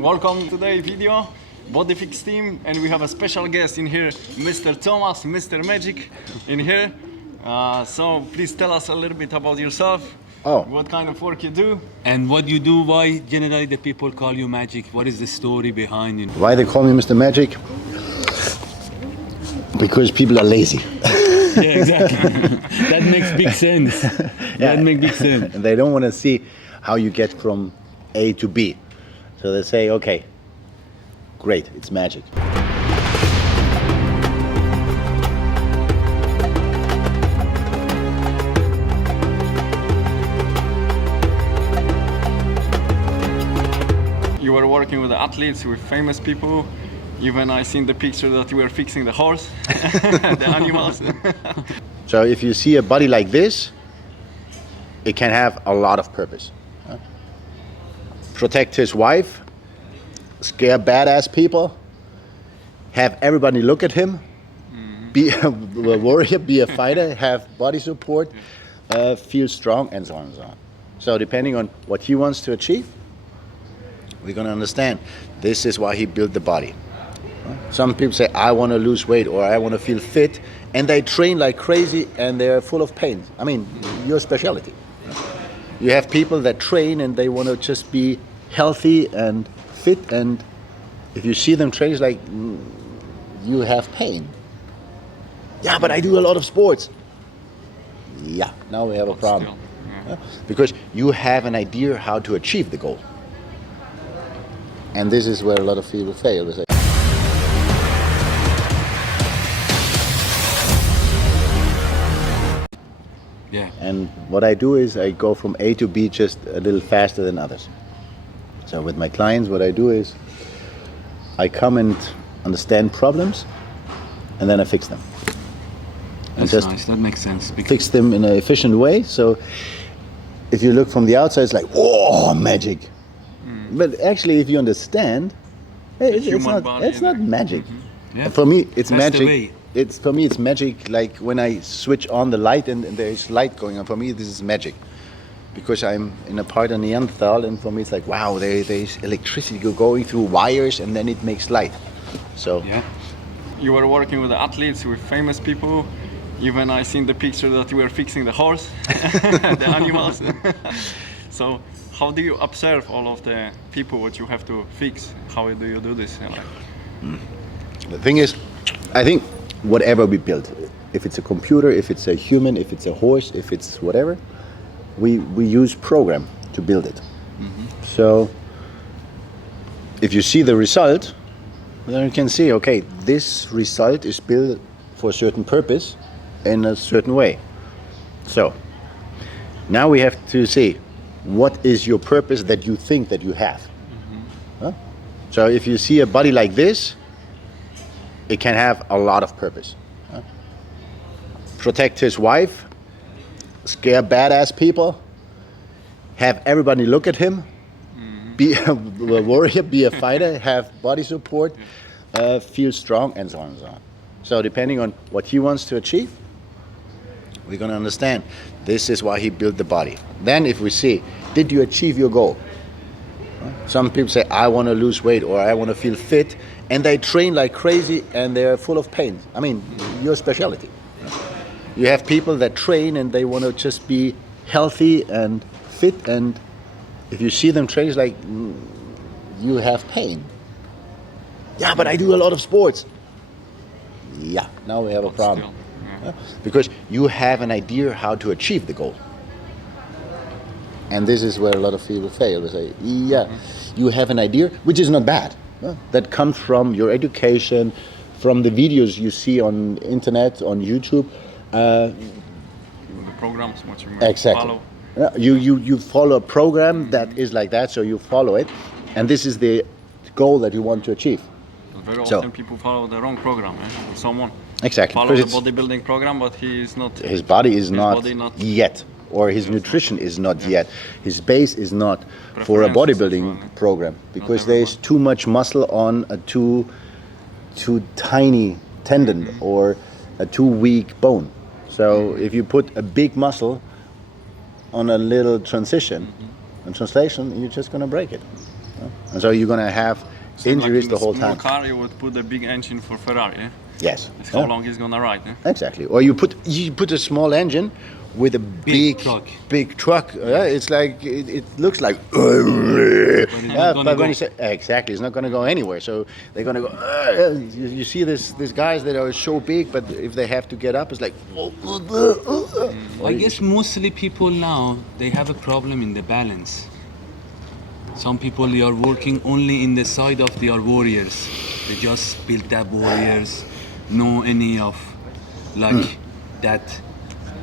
Welcome to today's video, Body Fix team, and we have a special guest in here, Mr. Thomas, Mr. Magic in here. So please tell us a little bit about yourself. What kind of work you do? And what you do, why generally the people call you Magic? What is the story behind it? Why they call me Mr. Magic? Because people are lazy. Yeah, exactly. That makes big sense. That makes big sense. And they don't want to see how you get from A to B. So they say, okay, great, it's magic. You were working with the athletes, with famous people. Even I seen the picture that you were fixing the horse, the animals. So if you see a body like this, it can have a lot of purpose. Protect his wife, scare badass people, have everybody look at him, be a warrior, be a fighter, have body support, feel strong, and so on and so on. So depending on what he wants to achieve, we're going to understand this is why he built the body. Some people say, I want to lose weight or I want to feel fit, and they train like crazy and they're full of pain. I mean, your specialty. You have people that train and they want to just be healthy and fit, and if you see them train, it's like, you have pain. Yeah, but I do a lot of sports. Yeah, now we have a problem. Because you have an idea how to achieve the goal. And this is where a lot of people fail. They say, yeah. And what I do is I go from A to B just a little faster than others. So with my clients, what I do is I come and understand problems, and then I fix them. And That's nice, that makes sense. Fix them in an efficient way. So if you look from the outside, it's like, oh, magic. But actually, if you understand, hey, it's not magic. Yeah. For me, it's That's magic. It's magic. Like when I switch on the light and there's light going on. For me, this is magic, because I'm in a part of Neanderthal, and for me, it's like, wow, there's electricity going through wires, and then it makes light. So yeah. You were working with the athletes, with famous people. Even I seen the picture that you were fixing the horse, the animals. So how do you observe all of the people what you have to fix? How do you do this? The thing is, I think whatever we build, if it's a computer, if it's a human, if it's a horse, if it's whatever, we use program to build it. So if you see the result, then you can see, okay, this result is built for a certain purpose in a certain way. So now we have to see, what is your purpose that you think that you have? So if you see a body like this, it can have a lot of purpose. Protect his wife, scare badass people, have everybody look at him, be a warrior, be a fighter, have body support, feel strong, and so on and so on. So depending on what he wants to achieve, we're going to understand this is why he built the body. Then if we see, did you achieve your goal? Some people say, I want to lose weight or I want to feel fit, and they train like crazy and they're full of pain. I mean, your specialty. You have people that train and they want to just be healthy and fit, and if you see them train, it's like, you have pain. Yeah, but I do a lot of sports. Yeah, now we have a problem. Because you have an idea how to achieve the goal. And this is where a lot of people fail. They say, yeah, you have an idea, which is not bad. That comes from your education, from the videos you see on internet, on YouTube. The programs, what you exactly. follow. You follow a program that is like that, so you follow it. And this is the goal that you want to achieve. Very often people follow the wrong program. Someone follow the bodybuilding program, but he is not. His body is not yet, or his nutrition is not yet. His base is not for a bodybuilding program, because there's too much muscle on a too tiny tendon or a too weak bone. So if you put a big muscle on a little translation, you're just going to break it. And so you're gonna have injuries the whole time. Like in a small car, you would put a big engine for Ferrari. Eh? Yes. That's how long it's gonna ride. Eh? Exactly. Or you put a small engine with a big truck. It's like it looks like. But when you say exactly, it's not going to go anywhere. So they're going to go. You see these guys that are so big, but if they have to get up, it's like. I guess mostly people now they have a problem in the balance. Some people they are working only in the side of their warriors. They just build that warriors, no any of like that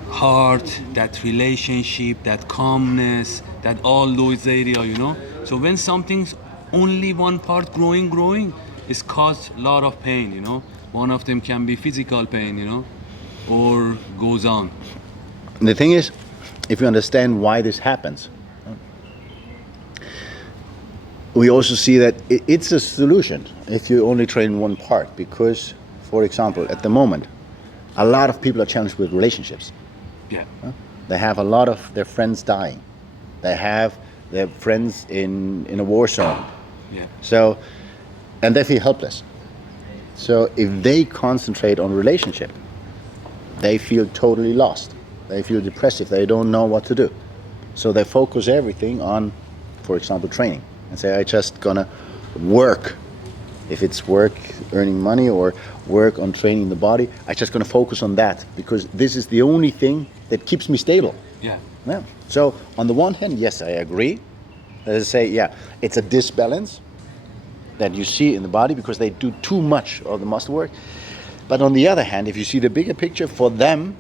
heart, that relationship, that calmness, that all those area, you know. So when something's only one part growing, it's caused a lot of pain, you know. One of them can be physical pain, you know, or goes on. The thing is, if you understand why this happens, we also see that it's a solution if you only train one part. Because, for example, at the moment, a lot of people are challenged with relationships. Yeah. They have a lot of their friends dying. They have their friends in a war zone. Yeah. So, and they feel helpless. So if they concentrate on relationship, they feel totally lost. They feel depressive. They don't know what to do. So they focus everything on, for example, training. And say, I just gonna work. If it's work, earning money, or work on training the body, I just gonna focus on that because this is the only thing that keeps me stable. Yeah. Yeah. So on the one hand, yes, I agree. Let's say, yeah, it's a disbalance that you see in the body because they do too much of the muscle work. But on the other hand, if you see the bigger picture, for them,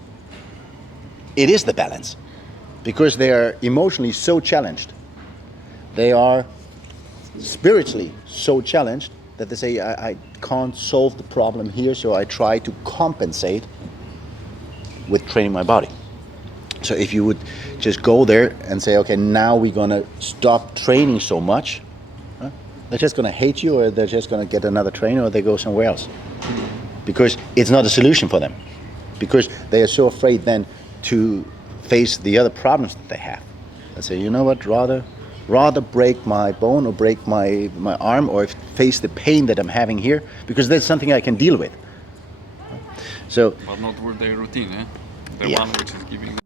it is the balance because they are emotionally so challenged. They are spiritually so challenged that they say, I can't solve the problem here, so I try to compensate with training my body. So if you would just go there and say, okay, now we're gonna stop training so much, they're just gonna hate you, or they're just gonna get another trainer, or they go somewhere else. Because it's not a solution for them. Because they are so afraid then to face the other problems that they have. They say, you know what, rather break my bone or break my arm or face the pain that I'm having here, because that's something I can deal with. So, but not with their routine, eh? The Yeah. one which is giving